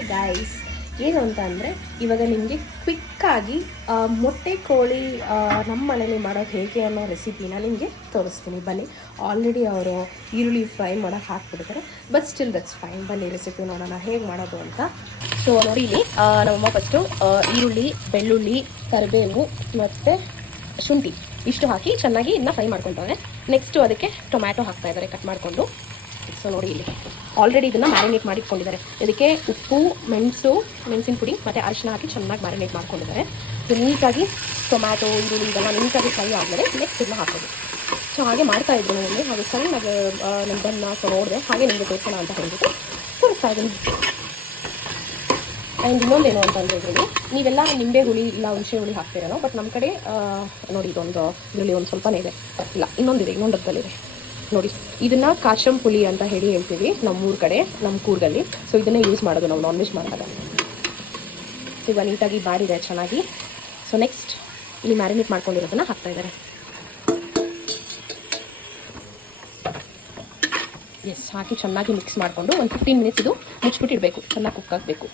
Hi guys, ಏನು ಅಂತ ಅಂದರೆ ಇವಾಗ ನಿಮಗೆ ಕ್ವಿಕ್ಕಾಗಿ ಮೊಟ್ಟೆ ಕೋಳಿ ನಮ್ಮ ಮನೇಲಿ ಮಾಡೋದು ಹೇಗೆ ಅನ್ನೋ ರೆಸಿಪಿನ ನಿಮಗೆ ತೋರಿಸ್ತೀನಿ. ಬನ್ನಿ, ಆಲ್ರೆಡಿ ಅವರು ಈರುಳ್ಳಿ ಫ್ರೈ ಮಾಡೋಕ್ಕೆ ಹಾಕ್ಬಿಡ್ತಾರೆ, ಬಟ್ ಸ್ಟಿಲ್ ದಟ್ಸ್ ಫೈನ್. ಬನ್ನಿ ರೆಸಿಪಿ ನೋಡೋಣ ಹೇಗೆ ಮಾಡೋದು ಅಂತ. ಸೊ ನೋಡಿ, ಇಲ್ಲಿ ನಮ್ಮಮ್ಮ ಫಸ್ಟು ಈರುಳ್ಳಿ, ಬೆಳ್ಳುಳ್ಳಿ, ಕರಿಬೇವು ಮತ್ತು ಶುಂಠಿ ಇಷ್ಟು ಹಾಕಿ ಚೆನ್ನಾಗಿ ಇದನ್ನ ಫ್ರೈ ಮಾಡ್ಕೊಳ್ತಾರೆ. ನೆಕ್ಸ್ಟು ಅದಕ್ಕೆ ಟೊಮ್ಯಾಟೊ ಹಾಕ್ತಾ ಇದ್ದಾರೆ ಕಟ್ ಮಾಡಿಕೊಂಡು. ಸೊ ನೋಡಿ, ಇಲ್ಲಿ ಆಲ್ರೆಡಿ ಇದನ್ನು ಮ್ಯಾರಿನೇಟ್ ಮಾಡಿಟ್ಕೊಂಡಿದ್ದಾರೆ. ಇದಕ್ಕೆ ಉಪ್ಪು, ಮೆಣಸಿನ ಪುಡಿ ಮತ್ತು ಅರಿಶಿನ ಹಾಕಿ ಚೆನ್ನಾಗಿ ಮ್ಯಾರಿನೇಟ್ ಮಾಡ್ಕೊಂಡಿದ್ದಾರೆ. ಸೊ ನೀಟಾಗಿ ಟೊಮ್ಯಾಟೊ, ಈರುಳ್ಳಿ ಇದೆಲ್ಲ ನೀಟಾಗಿ ಫ್ರೈ ಆದಮೇಲೆ ನೆಕ್ಸ್ಟ್ ಇದನ್ನ ಹಾಕೋದು. ಸೊ ಹಾಗೆ ಮಾಡ್ತಾ ಇದ್ರು ನನಗೆ, ಹಾಗೆ ಸಣ್ಣಗೆ ನಮ್ಮದನ್ನು ಸೊ ನೋಡಿದೆ, ಹಾಗೆ ನಿಮಗೆ ತೋರಿಸೋಣ ಅಂತ ಹೇಳಿಬಿಟ್ಟು ತೋರಿಸ್ತಾ ಇದ್ದೀನಿ. ಆ್ಯಂಡ್ ಇನ್ನೊಂದೇನು ಅಂತಂದರೆ ಇದರಲ್ಲಿ ನೀವೆಲ್ಲ ನಿಂಬೆ ಹುಳಿ ಇಲ್ಲ ಹುಣಸೆ ಹುಳಿ ಹಾಕ್ತೀರೇನೋ, ಬಟ್ ನಮ್ಮ ಕಡೆ ನೋಡಿ ಇದೊಂದು ಇದರಲ್ಲಿ ಒಂದು ಸ್ವಲ್ಪನೇ ಇದೆ, ಇಲ್ಲ ಇನ್ನೊಂದಿದೆ, ಇನ್ನೊಂದು ಡಬ್ಬದಲ್ಲಿದೆ ನೋಡಿ. ಇದನ್ನು ಕಾಶಂ ಪುಳಿ ಅಂತ ಹೇಳ್ತೀವಿ ನಮ್ಮೂರ ಕಡೆ, ನಮ್ಮ ಕೂರ್ಗಲ್ಲಿ. ಸೊ ಇದನ್ನೇ ಯೂಸ್ ಮಾಡೋದು ನಾವು ನಾನ್ ವೆಜ್ ಮಾಡಿದಾಗ. ಸೊ ಇವಾಗ ನೀಟಾಗಿ ಬಾಡಿದೆ ಚೆನ್ನಾಗಿ. ಸೊ ನೆಕ್ಸ್ಟ್ ಇಲ್ಲಿ ಮ್ಯಾರಿನೇಟ್ ಮಾಡ್ಕೊಂಡಿರೋದನ್ನು ಹಾಕ್ತಾ ಇದ್ದಾರೆ. ಎಸ್, ಹಾಕಿ ಚೆನ್ನಾಗಿ ಮಿಕ್ಸ್ ಮಾಡಿಕೊಂಡು ಒಂದು 15 ಮಿನಿಟ್ಸ್ ಇದು ಮುಚ್ಚಿಬಿಟ್ಟಿರಬೇಕು, ಚೆನ್ನಾಗಿ ಕುಕ್ ಆಗಬೇಕು.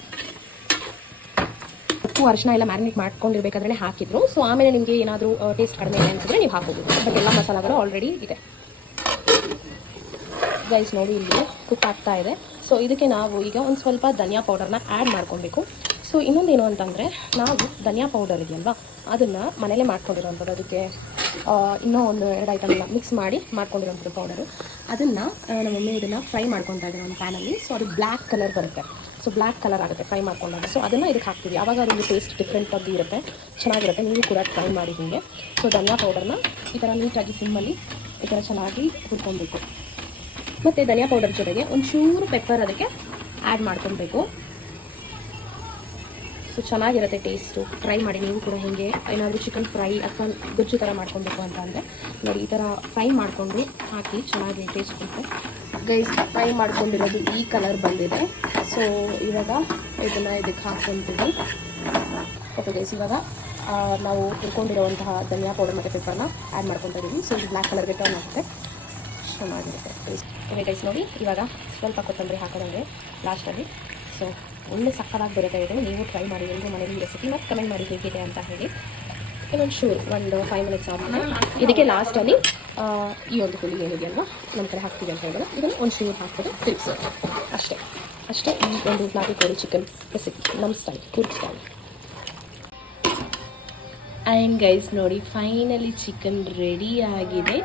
ಉಪ್ಪು ಅರಿಶಿನ ಎಲ್ಲ ಮ್ಯಾರಿನೇಟ್ ಮಾಡ್ಕೊಂಡಿರ್ಬೇಕಾದ್ರೆ ಹಾಕಿದ್ರು. ಸೊ ಆಮೇಲೆ ನಿಮಗೆ ಏನಾದರೂ ಟೇಸ್ಟ್ ಕಡಿಮೆ ಇದೆ ಅನಿಸಿದ್ರೆ ನೀವು ಹಾಕೋದು, ಬಟ್ ಎಲ್ಲ ಮಸಾಲೆಗಳು ಆಲ್ರೆಡಿ ಇದೆ. ಗೈಸ್ ನೋಡಿ, ಇಲ್ಲಿ ಕುಕ್ ಆಗ್ತಾ ಇದೆ. ಸೊ ಇದಕ್ಕೆ ನಾವು ಈಗ ಒಂದು ಸ್ವಲ್ಪ ಧನಿಯಾ ಪೌಡರ್ನ ಆ್ಯಡ್ ಮಾಡ್ಕೊಬೇಕು. ಸೊ ಇನ್ನೊಂದೇನು ಅಂತಂದರೆ, ನಾವು ಧನಿಯಾ ಪೌಡರ್ ಇದೆಯಲ್ವಾ, ಅದನ್ನು ಮನೇಲೇ ಮಾಡ್ಕೊಂಡಿರೋವಂಥದ್ದು. ಅದಕ್ಕೆ ಇನ್ನೂ ಒಂದು 2 ಐಟಮ್ನ ಮಿಕ್ಸ್ ಮಾಡಿ ಮಾಡ್ಕೊಂಡಿರೋಂಥದ್ದು ಪೌಡರು. ಅದನ್ನು ನಮ್ಮ ಮಮ್ಮಿ ಇದನ್ನು ಫ್ರೈ ಮಾಡ್ಕೊತಾ ಇದ್ದಾರೆ ಒಂದು ಪ್ಯಾನಲ್ಲಿ. ಸೊ ಅದು ಬ್ಲ್ಯಾಕ್ ಕಲರ್ ಬರುತ್ತೆ, ಸೊ ಬ್ಲ್ಯಾಕ್ ಕಲರ್ ಆಗುತ್ತೆ ಫ್ರೈ ಮಾಡ್ಕೊಂಡಾಗ. ಸೊ ಅದನ್ನು ಇದಕ್ಕೆ ಹಾಕ್ತೀವಿ, ಆವಾಗ ಅದೊಂದು ಟೇಸ್ಟ್ ಡಿಫ್ರೆಂಟಾಗಿ ಇರುತ್ತೆ, ಚೆನ್ನಾಗಿರುತ್ತೆ. ನೀವು ಕೂಡ ಟ್ರೈ ಮಾಡಿ ಹೀಗೆ. ಸೊ ಧನಿಯಾ ಪೌಡರ್ನ ಈ ಥರ ನೀಟಾಗಿ ಸಿಮ್ಮಲ್ಲಿ ಈ ಥರ ಚೆನ್ನಾಗಿ ಹುರ್ಕೊಬೇಕು. ಮತ್ತು ಧನಿಯಾ ಪೌಡರ್ ಜೊತೆಗೆ ಒಂಚೂರು ಪೆಪ್ಪರ್ ಅದಕ್ಕೆ ಆ್ಯಡ್ ಮಾಡ್ಕೊಬೇಕು. ಸೊ ಚೆನ್ನಾಗಿರುತ್ತೆ ಟೇಸ್ಟು. ಟ್ರೈ ಮಾಡಿ ನೀವು ಕೂಡ. ಹೀಗೆ ಏನಾದರೂ ಚಿಕನ್ ಫ್ರೈ ಅಥವಾ ಗೊಜ್ಜು ಥರ ಮಾಡ್ಕೊಬೇಕು ಅಂತ ಅಂದರೆ ನೋಡಿ, ಈ ಥರ ಫ್ರೈ ಮಾಡಿಕೊಂಡು ಹಾಕಿ ಚೆನ್ನಾಗಿ ಟೇಸ್ಟ್ ಬರುತ್ತೆ. ಗೈಸ್, ಫ್ರೈ ಮಾಡ್ಕೊಂಡಿರೋದು ಈ ಕಲರ್ ಬಂದಿದೆ. ಸೊ ಇವಾಗ ಇದನ್ನು ಇದಕ್ಕೆ ಹಾಕ್ಕೊತೀವಿ. ಓಕೆ ಗೈಸ್, ಇವಾಗ ನಾವು ಹುರ್ಕೊಂಡಿರುವಂತಹ ಧನಿಯಾ ಪೌಡರ್ ಮತ್ತು ಪೆಪ್ಪರ್ನ ಆ್ಯಡ್ ಮಾಡ್ಕೊತಾ ಇದ್ದೀವಿ. ಸೊ ಇದು ಬ್ಲ್ಯಾಕ್ ಕಲರ್ಗೆ ಟರ್ನ್ ಆಗುತ್ತೆ, ಚೆನ್ನಾಗಿರುತ್ತೆ ಟೇಸ್ಟ್. ಗೈಸ್ ನೋಡಿ, ಇವಾಗ ಸ್ವಲ್ಪ ಕೊತ್ತಂಬರಿ ಹಾಕೋದಂಗೆ ಲಾಸ್ಟಲ್ಲಿ. ಸೊ ಒಳ್ಳೆ ಸಕ್ಕತ್ತಾಗಿ ಬರುತ್ತೆ ಇದು. ನೀವು ಟ್ರೈ ಮಾಡಿ ಎಲ್ಲರೂ ಮನೇಲಿ ರೆಸಿಪಿ, ಮತ್ತು ಕಮೆಂಟ್ ಮಾಡಿ ಹೇಗಿದೆ ಅಂತ ಹೇಳಿ. ಇನ್ನೊಂದು ಶೂರ್ ಒಂದು 5 ಮಿನಿಟ್ಸ್ ಆದಮೇಲೆ ಇದಕ್ಕೆ ಲಾಸ್ಟಲ್ಲಿ ಈ ಒಂದು ಹುಳಿ ಏನಿದೆಯಲ್ವ ನಮ್ಮ ಕಡೆ ಹಾಕ್ತೀವಿ ಅಂತ ಹೇಳಿದ್ರೆ, ಇದನ್ನು ಒಂದು ಶೂರ್ ಹಾಕ್ಬೋದು, ತಿರುಗಿಸೋದು ಅಷ್ಟೇ. ಈ ಒಂದು ನಾಟಿಕೋಳಿ ಚಿಕನ್ ರೆಸಿಪಿ ನಮ್ಮ style, Coorg style. And guys ನೋಡಿ, ಫೈನಲಿ ಚಿಕನ್ ರೆಡಿ ಆಗಿದೆ.